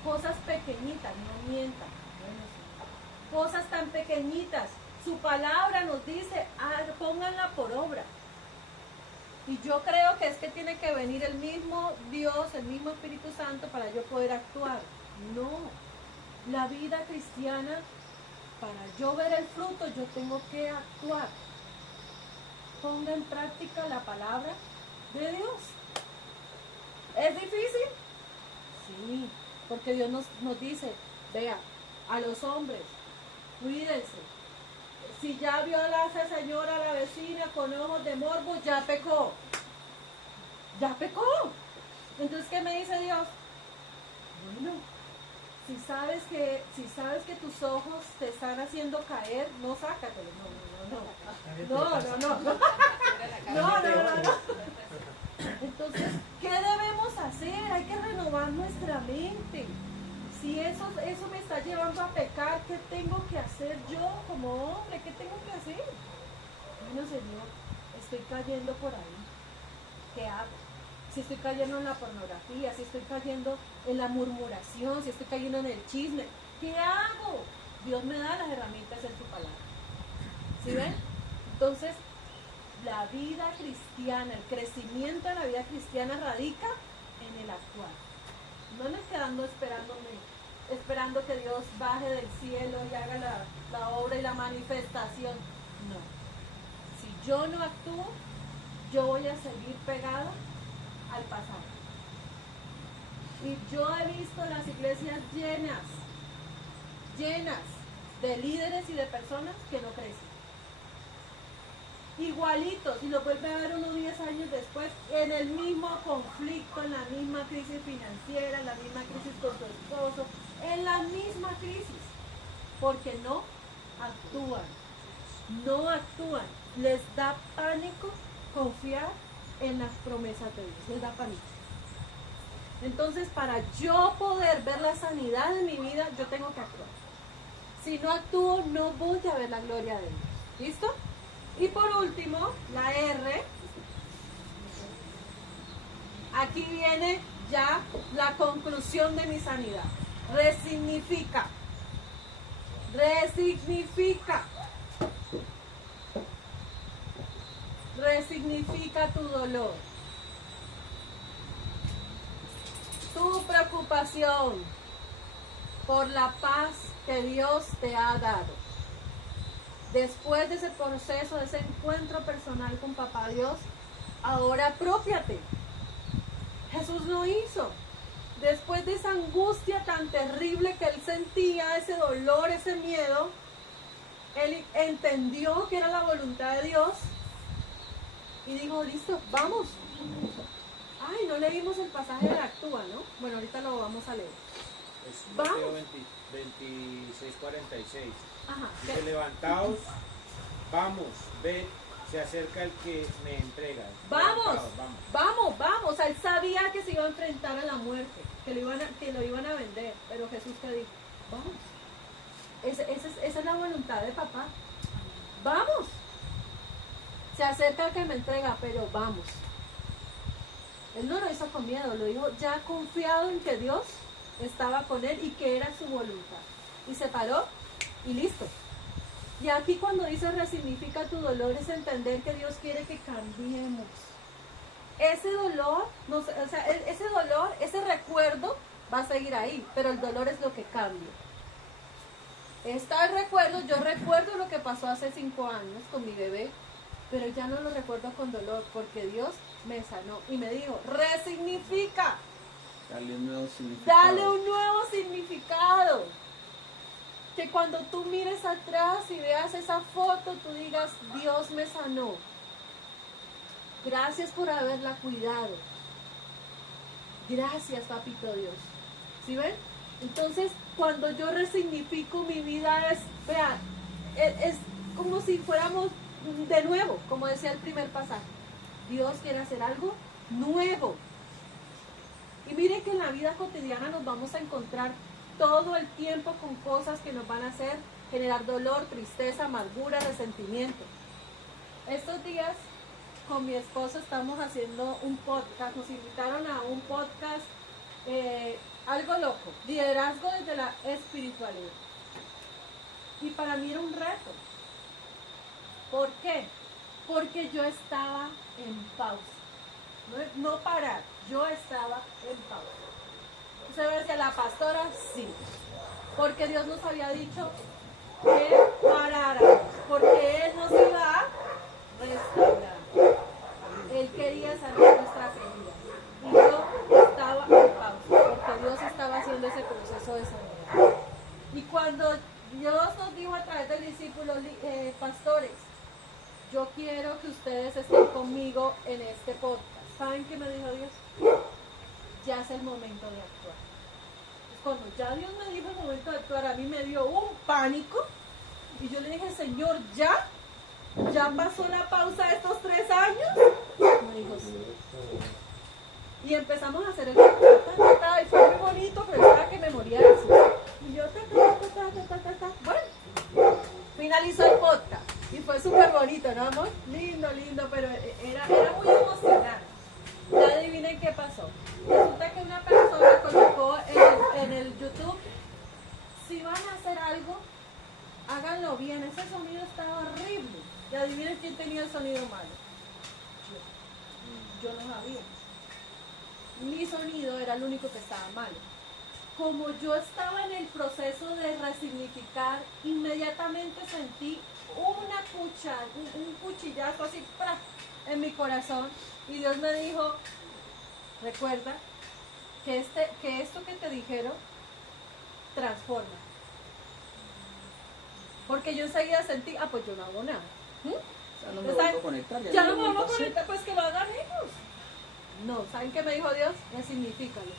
Cosas pequeñitas, no mientan. Cosas tan pequeñitas. Su palabra nos dice, pónganla por obra. Y yo creo que es que tiene que venir el mismo Dios, el mismo Espíritu Santo para yo poder actuar. No. La vida cristiana, para yo ver el fruto, yo tengo que actuar. Ponga en práctica la palabra de Dios. ¿Es difícil? Sí. Porque Dios nos dice, vea, a los hombres, cuídense. Si ya vio a esa señora, a la vecina, con ojos de morbo, ya pecó. Ya pecó. Entonces, ¿qué me dice Dios? Bueno, si sabes que tus ojos te están haciendo caer, no sácatelos. No. Entonces, ¿qué debemos hacer? Hay que renovar nuestra mente. Si eso me está llevando a pecar, ¿qué tengo que hacer yo como hombre? ¿Qué tengo que hacer? Bueno, Señor, estoy cayendo por ahí. ¿Qué hago? Si estoy cayendo en la pornografía, si estoy cayendo en la murmuración, si estoy cayendo en el chisme, ¿qué hago? Dios me da las herramientas en su palabra. ¿Sí ven? Entonces, la vida cristiana, el crecimiento de la vida cristiana radica en el actuar. No en el quedando esperando que Dios baje del cielo y haga la obra y la manifestación. No. Si yo no actúo, yo voy a seguir pegada al pasado. Y yo he visto las iglesias llenas de líderes y de personas que no crecen. Igualitos, y lo vuelve a ver unos 10 años después, en el mismo conflicto, en la misma crisis financiera, en la misma crisis con su esposo, en la misma crisis, porque no actúan, les da pánico confiar en las promesas de Dios, les da pánico. Entonces, para yo poder ver la sanidad en mi vida, yo tengo que actuar. Si no actúo, no voy a ver la gloria de Dios. ¿Listo? Y por último, la R. Aquí viene ya la conclusión de mi sanidad. Resignifica. Resignifica tu dolor, tu preocupación por la paz que Dios te ha dado. Después de ese proceso, de ese encuentro personal con Papá Dios, ahora apropiate. Jesús lo hizo. Después de esa angustia tan terrible que él sentía, ese dolor, ese miedo, él entendió que era la voluntad de Dios y dijo, listo, vamos. Ay, no leímos el pasaje de Actúa, ¿no? Bueno, ahorita lo vamos a leer. Es Vamos. Mateo 26:46. Ajá. Dice, levantaos, vamos, ved, se acerca el que me entrega. Vamos, Levantaos, vamos. O sea, él sabía que se iba a enfrentar a la muerte, que lo iban a vender. Pero Jesús te dijo, vamos. Esa es la voluntad de papá. Vamos. Se acerca el que me entrega, pero vamos. Él no lo hizo con miedo, lo dijo ya confiado en que Dios estaba con él y que era su voluntad. Y se paró y listo. Y aquí cuando dice resignifica tu dolor es entender que Dios quiere que cambiemos. Ese dolor, ese recuerdo va a seguir ahí, pero el dolor es lo que cambia. Está el recuerdo, yo recuerdo lo que pasó hace 5 años con mi bebé, pero ya no lo recuerdo con dolor porque Dios me sanó y me dijo, resignifica. Dale un nuevo significado. Dale un nuevo significado. Que cuando tú mires atrás y veas esa foto, tú digas, Dios me sanó. Gracias por haberla cuidado. Gracias, papito Dios. ¿Sí ven? Entonces, cuando yo resignifico mi vida vean, es como si fuéramos de nuevo, como decía el primer pasaje. Dios quiere hacer algo nuevo. Y miren que en la vida cotidiana nos vamos a encontrar todo el tiempo con cosas que nos van a hacer generar dolor, tristeza, amargura, resentimiento. Estos días con mi esposo estamos haciendo un podcast, nos invitaron a un podcast, algo loco, liderazgo desde la espiritualidad. Y para mí era un reto. ¿Por qué? Porque yo estaba en pausa. No parar, yo estaba en pausa. Usted va a decir, la pastora, sí. Porque Dios nos había dicho que paráramos, porque Él nos iba a restaurar. Él quería sanar nuestras heridas. Y yo estaba en pausa, porque Dios estaba haciendo ese proceso de sanidad. Y cuando Dios nos dijo a través del discípulo, pastores, yo quiero que ustedes estén conmigo en este podcast. ¿Saben qué me dijo Dios? Ya es el momento de actuar. Cuando ya Dios me dijo el momento de actuar, a mí me dio un pánico y yo le dije, Señor, ¿ya pasó la pausa de estos 3 años? Me dijo, sí. Y empezamos a hacer el y fue muy bonito, pero estaba que me moría de susto. Y yo, bueno, finalizó el podcast y fue súper bonito, ¿no, amor? Lindo, pero era muy emocionante. Ya adivinen qué pasó. Resulta que una persona colocó en el YouTube, si van a hacer algo, háganlo bien. Ese sonido estaba horrible. Y adivinen quién tenía el sonido malo. Yo no sabía. Mi sonido era el único que estaba malo. Como yo estaba en el proceso de resignificar, inmediatamente sentí un cuchillazo así en mi corazón. Y Dios me dijo, recuerda que esto que te dijeron transforma. Porque yo enseguida sentí, pues yo no hago nada. O sea, no me vuelvo a conectar. Ya no me vuelvo a conectar, pues que lo hagan ellos. No, ¿saben qué me dijo Dios? Resigníficalo.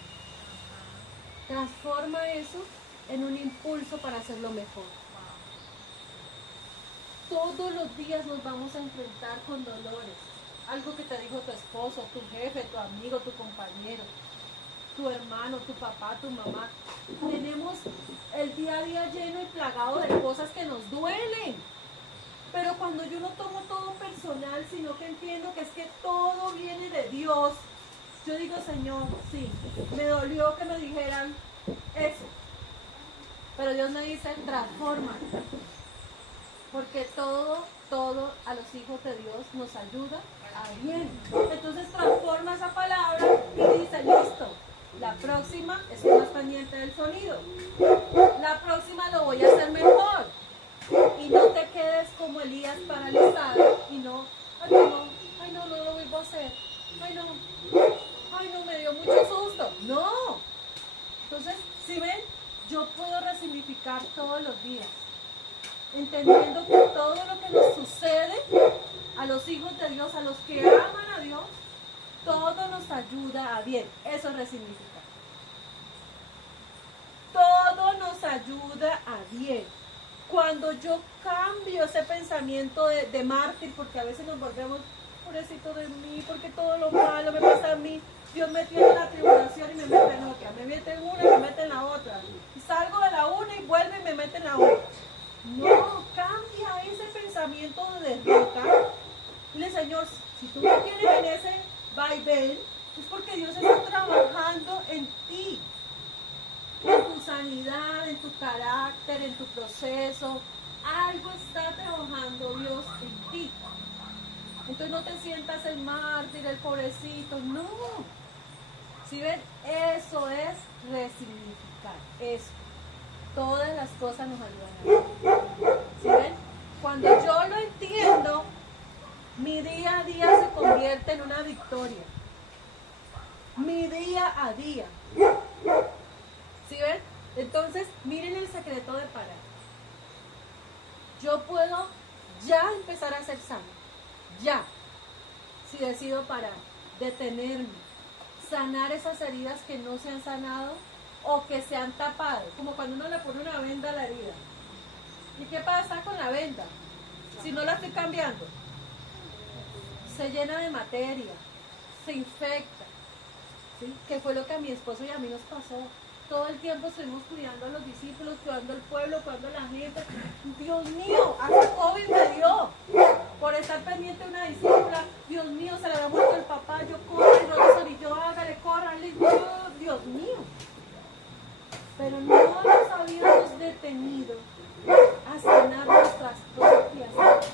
Transforma eso en un impulso para hacerlo mejor. Todos los días nos vamos a enfrentar con dolores. Algo que te dijo tu esposo, tu jefe, tu amigo, tu compañero, tu hermano, tu papá, tu mamá. Tenemos el día a día lleno y plagado de cosas que nos duelen. Pero cuando yo no tomo todo personal, sino que entiendo que es que todo viene de Dios, yo digo, Señor, sí, me dolió que me dijeran eso. Pero Dios me dice, transforma. Porque todo a los hijos de Dios nos ayuda a bien. Entonces transforma esa palabra y dice, listo, la próxima estoy más pendiente del sonido. La próxima lo voy a hacer mejor. Y no te quedes como Elías paralizado y no lo vuelvo a hacer. Ay no, me dio mucho susto. No. Entonces, si ven, yo puedo resignificar todos los días, entendiendo que todo lo que nos sucede a los hijos de Dios, a los que aman a Dios, todo nos ayuda a bien. Eso es resignificar. Todo nos ayuda a bien. Cuando yo cambio ese pensamiento de mártir, porque a veces nos volvemos, pobrecito de mí, porque todo lo malo me pasa a mí, Dios me tiene en la tribulación y me mete en otra, me mete en una y me mete en la otra, y salgo de la una y vuelve y me mete en la otra. No, cambia ese pensamiento de derrota. Dile, Señor, si tú no quieres en ese vaivén, es porque Dios está trabajando en ti, en tu sanidad, en tu carácter, en tu proceso. Algo está trabajando Dios en ti. Entonces no te sientas el mártir, el pobrecito, no. Si ven, eso es resignificar, eso. Todas las cosas nos ayudan a eso. ¿Sí ven? Cuando yo lo entiendo, mi día a día se convierte en una victoria. Mi día a día. ¿Sí ven? Entonces, miren el secreto de parar. Yo puedo ya empezar a ser sano. Ya. Si decido parar, detenerme, sanar esas heridas que no se han sanado o que se han tapado. Como cuando uno le pone una venda a la herida. ¿Y qué pasa con la venda? Si no la estoy cambiando. Se llena de materia, se infecta. ¿Sí? Que fue lo que a mi esposo y a mí nos pasó. Todo el tiempo estuvimos cuidando a los discípulos, cuidando al pueblo, cuidando a la gente. Dios mío, hasta COVID me dio por estar pendiente de una discípula. Dios mío, se le había muerto el papá, yo corro y Robinson y yo hágale, córrale. Dios mío. Pero no nos habíamos detenido a sanar nuestras propias heridas.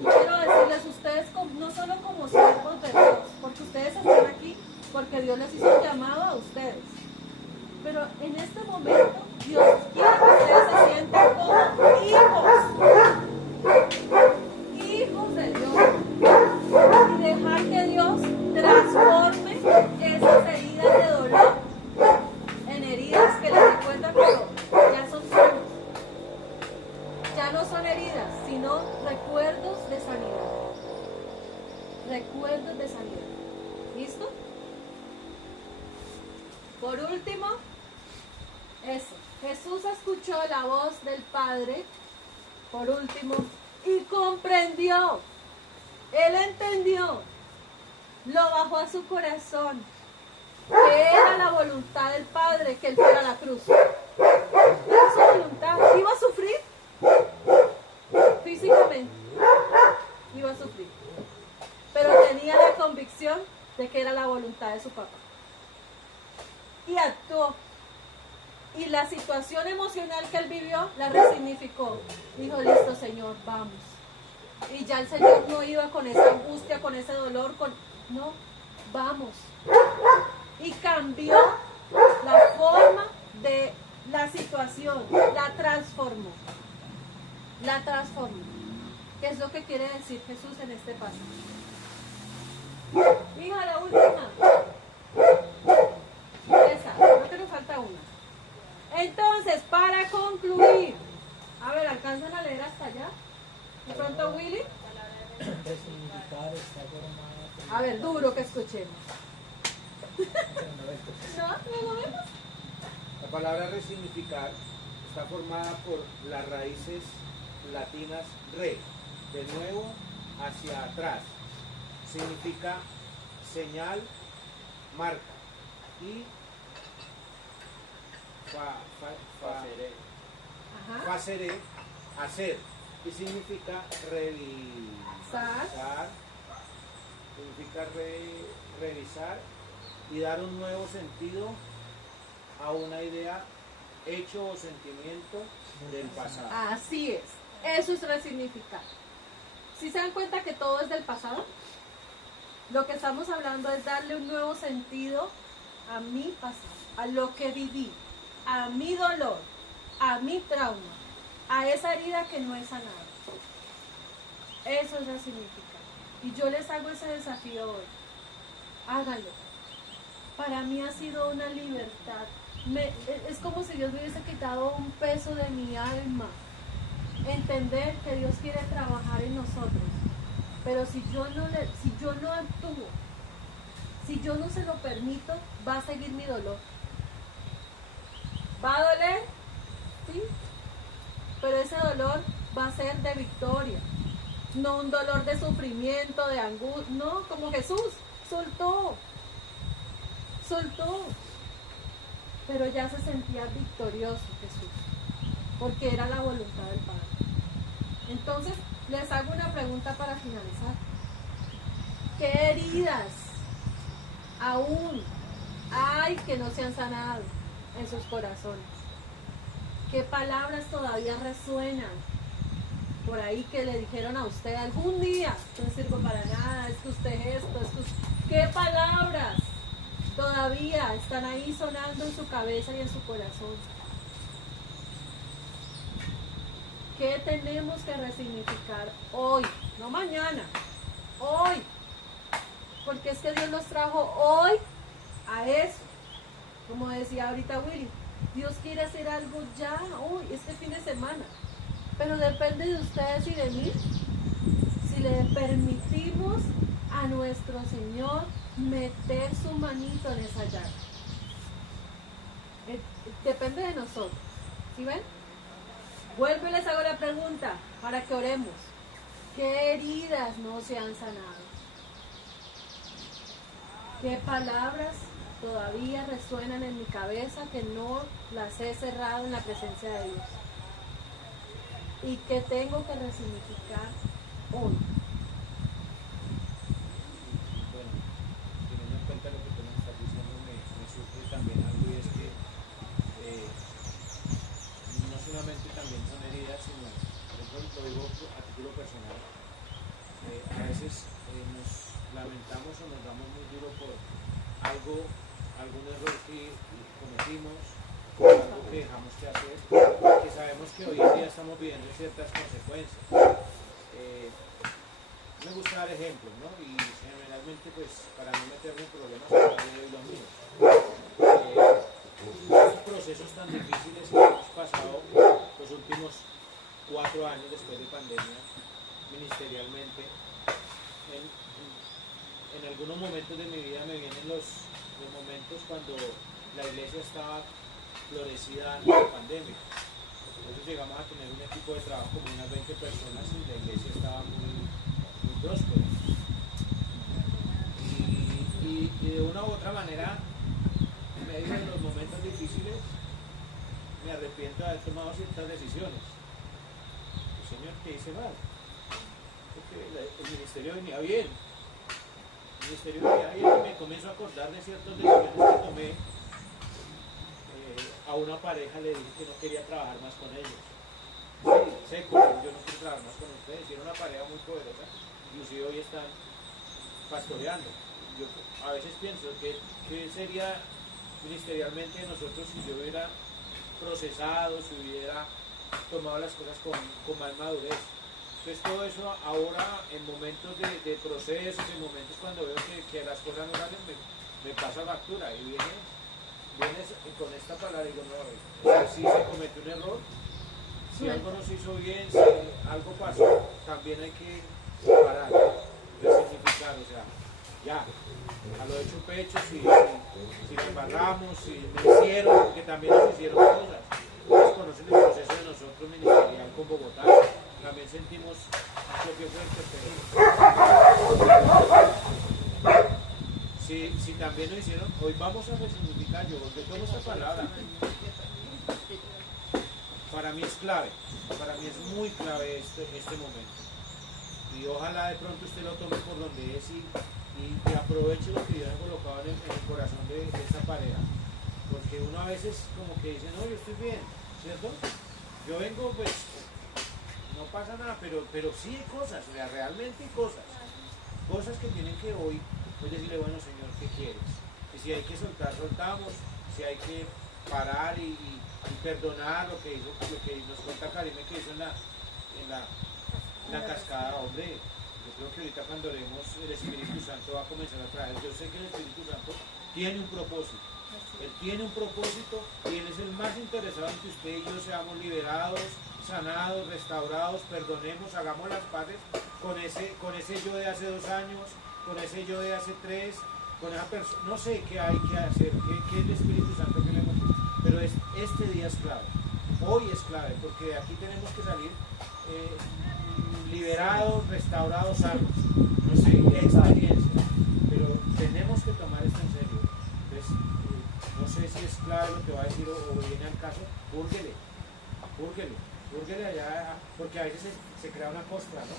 Y quiero decirles, ustedes no solo como siervos de Dios, porque ustedes están aquí porque Dios les hizo un llamado a ustedes. Pero en este momento Dios quiere que ustedes se sientan como hijos de Dios. Y dejar que Dios transforme esas heridas de dolor en heridas que les recuerdan, pero ya son sanas. Ya no son heridas, sino recuerdos de sanidad. Recuerdos de sanidad. ¿Listo? Por último, eso. Jesús escuchó la voz del Padre, por último, y comprendió. Él entendió. Lo bajó a su corazón. Que era la voluntad del Padre que Él fuera a la cruz. Era su voluntad. Iba a sufrir. Físicamente. Iba a sufrir. Pero tenía la convicción de que era la voluntad de su papá. Y actuó. Y la situación emocional que él vivió la resignificó. Dijo, listo, Señor, vamos. Y ya el Señor no iba con esa angustia, con ese dolor, no, vamos. Y cambió la forma de la situación, la transformó. La transformó. ¿Qué es lo que quiere decir Jesús en este pasaje? Hija, la última. Esa, creo que nos falta una. Entonces, para concluir, a ver, ¿alcanzan a leer hasta allá? ¿De pronto, Willy? A ver, duro que escuchemos. ¿No lo vemos? La palabra resignificar está formada por las raíces latinas re, de nuevo hacia atrás. Significa señal, marca. Y facere, hacer. Y significa revisar. Significa revisar y dar un nuevo sentido a una idea, hecho o sentimiento del pasado. Así es. Eso es resignificar. ¿Sí se dan cuenta que todo es del pasado? Lo que estamos hablando es darle un nuevo sentido a mi pasado, a lo que viví, a mi dolor, a mi trauma, a esa herida que no he sanado. Eso es resignificar. Y yo les hago ese desafío hoy. Háganlo. Para mí ha sido una libertad. Es como si Dios me hubiese quitado un peso de mi alma. entender que Dios quiere trabajar en nosotros. Pero si yo no actúo, si yo no se lo permito, va a seguir mi dolor. ¿Va a doler? Sí. Pero ese dolor va a ser de victoria. No un dolor de sufrimiento, de angustia. No, como Jesús soltó. Pero ya se sentía victorioso Jesús, porque era la voluntad del Padre. Entonces, les hago una pregunta para finalizar. ¿Qué heridas aún hay que no se han sanado en sus corazones? ¿Qué palabras todavía resuenan por ahí que le dijeron a usted algún día? No sirvo para nada, es que usted es esto, es que usted... ¿Qué palabras todavía están ahí sonando en su cabeza y en su corazón? ¿Qué tenemos que resignificar hoy? No mañana, hoy. Porque es que Dios nos trajo hoy a eso. Como decía ahorita Willy, Dios quiere hacer algo ya, hoy, este fin de semana. Pero depende de ustedes y de mí si le permitimos a nuestro Señor meter su manito en esa llaga. Depende de nosotros. ¿Sí ven? Vuelvo y les hago la pregunta para que oremos. ¿Qué heridas no se han sanado? ¿Qué palabras todavía resuenan en mi cabeza que no las he cerrado en la presencia de Dios? ¿Y qué tengo que resignificar hoy? Bueno, teniendo en cuenta lo que tú me estás diciendo, me surge también algo, y es que no solamente también son heridas, sino, por ejemplo, lo digo a título personal, a veces nos lamentamos o nos damos muy duro por algún error que cometimos, algo que dejamos de hacer, que sabemos que hoy en día estamos viviendo ciertas consecuencias. Me gusta dar ejemplos, ¿no? Y generalmente, pues, para no meterme en problemas, yo doy los míos. Esos procesos tan difíciles que hemos pasado los últimos 4 años después de pandemia, ministerialmente, en algunos momentos de mi vida me vienen los momentos cuando la iglesia estaba florecida antes de la pandemia. Entonces llegamos a tener un equipo de trabajo como unas 20 personas y la iglesia estaba muy próspera. Y de una u otra manera, en medio de los momentos difíciles, me arrepiento de haber tomado ciertas decisiones. Señor, ¿qué hice mal? Porque el ministerio venía bien. El ministerio venía bien y me comienzo a acordar de ciertas decisiones que tomé. A una pareja le dije que no quería trabajar más con ellos. Sí, seco, yo no quiero trabajar más con ustedes. Y era una pareja muy poderosa. Inclusive hoy están pastoreando. Yo a veces pienso que sería ministerialmente de nosotros si yo hubiera procesado, si hubiera tomado las cosas con más madurez. Entonces todo eso ahora en momentos de procesos, en momentos cuando veo que las cosas no salen, me pasa factura y vienes con esta palabra y digo, no, si se cometió un error, si algo no se hizo bien, si algo pasó, también hay que parar, resignificar, o sea, ya, a lo hecho pecho, si me embarramos, si me hicieron, porque también nos hicieron cosas. Ustedes conocen el proceso de nosotros ministerial con Bogotá, también sentimos un choque fuerte, pero si también lo hicieron, hoy vamos a resignificar. Yo tomo esta palabra, para mí es clave, para mí es muy clave este momento, y ojalá de pronto usted lo tome por donde es y aproveche lo que Dios ha colocado en el corazón de esta pareja, porque uno a veces como que dice, no, yo estoy bien, ¿cierto? Yo vengo, pues, no pasa nada, pero sí hay cosas, o sea, realmente hay cosas que tienen que hoy, pues decirle, bueno, Señor, ¿qué quieres? Y si hay que soltar, soltamos, si hay que parar y perdonar lo que nos cuenta Karime que hizo en la cascada, hombre. Yo creo que ahorita cuando oremos el Espíritu Santo va a comenzar a traer. Yo sé que el Espíritu Santo tiene un propósito. Él tiene un propósito y Él es el más interesado en que usted y yo seamos liberados, sanados, restaurados, perdonemos, hagamos las paces con ese yo de hace 2 años, con ese yo de hace 3, con esa persona, no sé qué hay que hacer, qué es el Espíritu Santo que le hemos, pero este día es clave, hoy es clave, porque de aquí tenemos que salir liberados, restaurados, sanos, no sé, experiencia, pero tenemos que tomar esto en serio. Entonces, no sé si es clave lo que va a decir o viene al caso, púrguele allá, porque a veces se crea una costra, ¿no?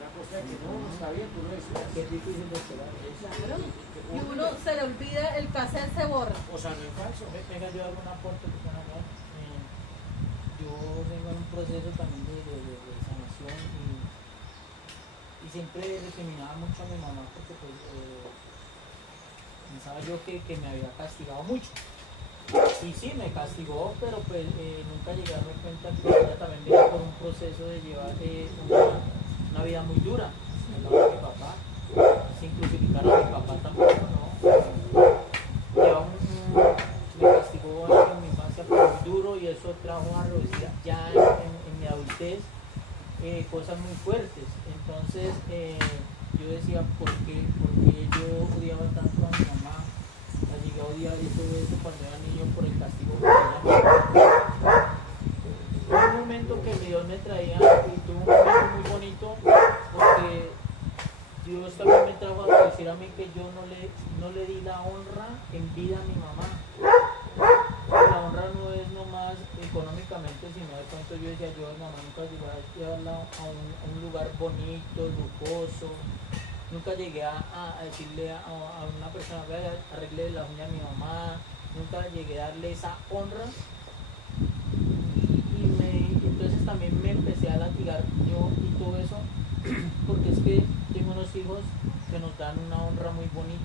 Una costra de que no está bien, tú lo decías. Qué difícil de esperar. Claro. Y uno se le olvida, el cassette se borra. O sea, no es falso. Venga, yo hago un aporte que van a hablar. Yo vengo en un proceso también de sanación y siempre recriminaba mucho a mi mamá porque pues pensaba yo que me había castigado mucho. Y sí, me castigó, pero pues nunca llegué a darme cuenta que ella también venía por un proceso de llevar una vida muy dura al lado de mi papá, sin crucificar a mi papá tampoco, ¿no? Me castigó en mi infancia por muy duro y eso trajo a reducir ya en mi adultez cosas muy fuertes. Entonces yo decía, ¿por qué yo odiaba tanto a mi mamá? La llegué a odiar y todo eso cuando era niño por el castigo que ella. Hubo un momento que Dios me traía y tuvo un momento muy bonito porque Dios también me trajo a decir a mí que yo no le di la honra en vida a mi mamá. La honra no es nomás económicamente, sino de pronto yo decía, yo mi mamá nunca llegué a llevarla a un lugar bonito, lujoso. Nunca llegué a decirle a una persona, vea, arregle la uña a mi mamá. Nunca llegué a darle esa honra. Entonces también me empecé a latigar yo y todo eso, porque es que tengo unos hijos que nos dan una honra muy bonita,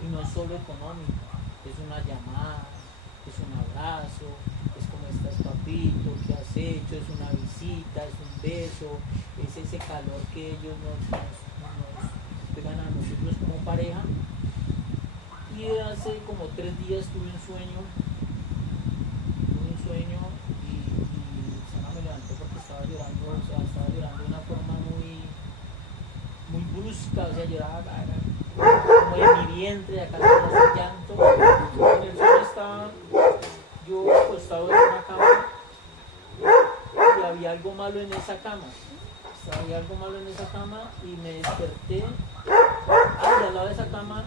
y no solo económica, es una llamada, es un abrazo, es como estás papito, qué has hecho, es una visita, es un beso, es ese calor que ellos nos pegan a nosotros como pareja. Y hace como 3 días tuve un sueño y Sana me levantó porque estaba llorando, o sea, estaba llorando de una forma muy brusca, o sea, lloraba como de mi vientre, de acá atrás el llanto. En el sueño estaba yo acostado en una cama y había algo malo en esa cama. Había algo malo en esa cama y me desperté. Al lado de esa cama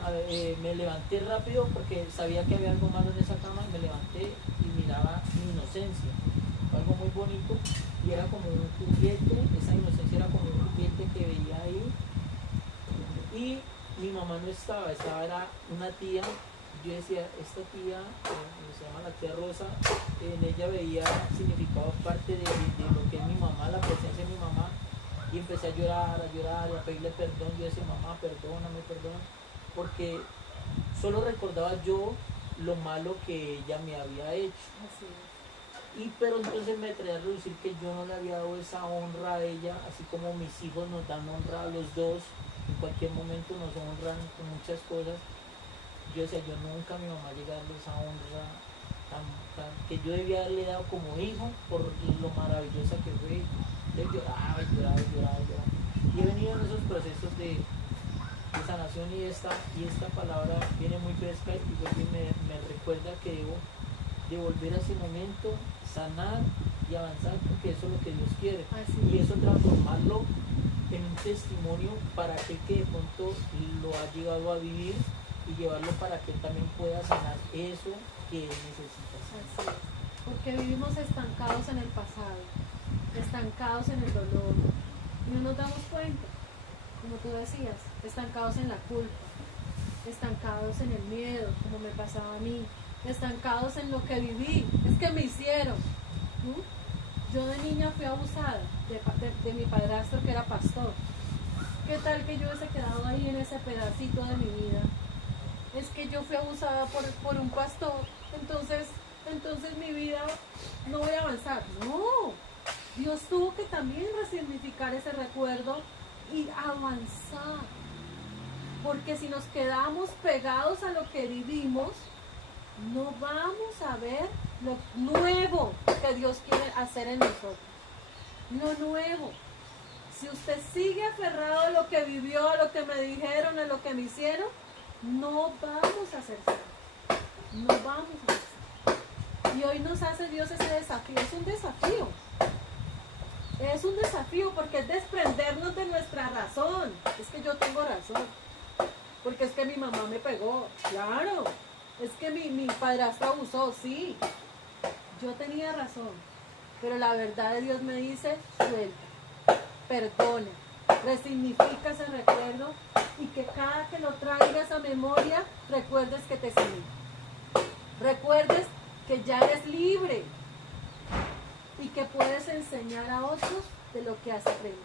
me levanté rápido porque sabía que había algo malo en esa cama y me levanté y miraba mi inocencia, algo muy bonito, y era como un juguete, esa inocencia era como un juguete que veía ahí, y mi mamá no estaba, era una tía. Yo decía, esta tía, se llama la tía Rosa, en ella veía significado parte de lo que es mi mamá, la presencia de mi mamá. Y empecé a llorar y a pedirle perdón. Yo decía, mamá, perdóname, porque solo recordaba yo lo malo que ella me había hecho. Pero entonces me traía a reducir que yo no le había dado esa honra a ella, así como mis hijos nos dan honra a los dos, en cualquier momento nos honran con muchas cosas. Yo decía, yo nunca a mi mamá llegué a darle esa honra que yo debía haberle dado como hijo por lo maravillosa que fue. Lloraba. Y he venido en esos procesos de sanación y esta palabra viene muy fresca y me recuerda que debo de volver a ese momento, sanar y avanzar, porque eso es lo que Dios quiere. Y eso transformarlo en un testimonio para aquel que de pronto lo ha llegado a vivir y llevarlo para que él también pueda sanar eso que él necesita. Así es. Porque vivimos estancados en el pasado, estancados en el dolor, y no nos damos cuenta, como tú decías, estancados en la culpa, estancados en el miedo, como me pasaba a mí, estancados en lo que viví, es que me hicieron. Yo de niña fui abusada de mi padrastro, que era pastor. ¿Qué tal que yo hubiese quedado ahí en ese pedacito de mi vida? Es que yo fui abusada por un pastor, entonces mi vida no voy a avanzar. No, Dios tuvo que también resignificar ese recuerdo y avanzar, porque si nos quedamos pegados a lo que vivimos, no vamos a ver lo nuevo que Dios quiere hacer en nosotros. lo nuevo. Si usted sigue aferrado a lo que vivió, a lo que me dijeron, a lo que me hicieron, no vamos a ser santos. No vamos a ser santos. Y hoy nos hace Dios ese desafío. Es un desafío. Es un desafío porque es desprendernos de nuestra razón. Es que yo tengo razón. Porque es que mi mamá me pegó. Claro. Es que mi padrastro abusó. Sí. Yo tenía razón. Pero la verdad de Dios me dice, suelta, perdona, resignifica ese recuerdo y que cada que lo traigas a memoria, recuerdes que te sané. Recuerdes que ya eres libre y que puedes enseñar a otros de lo que has aprendido.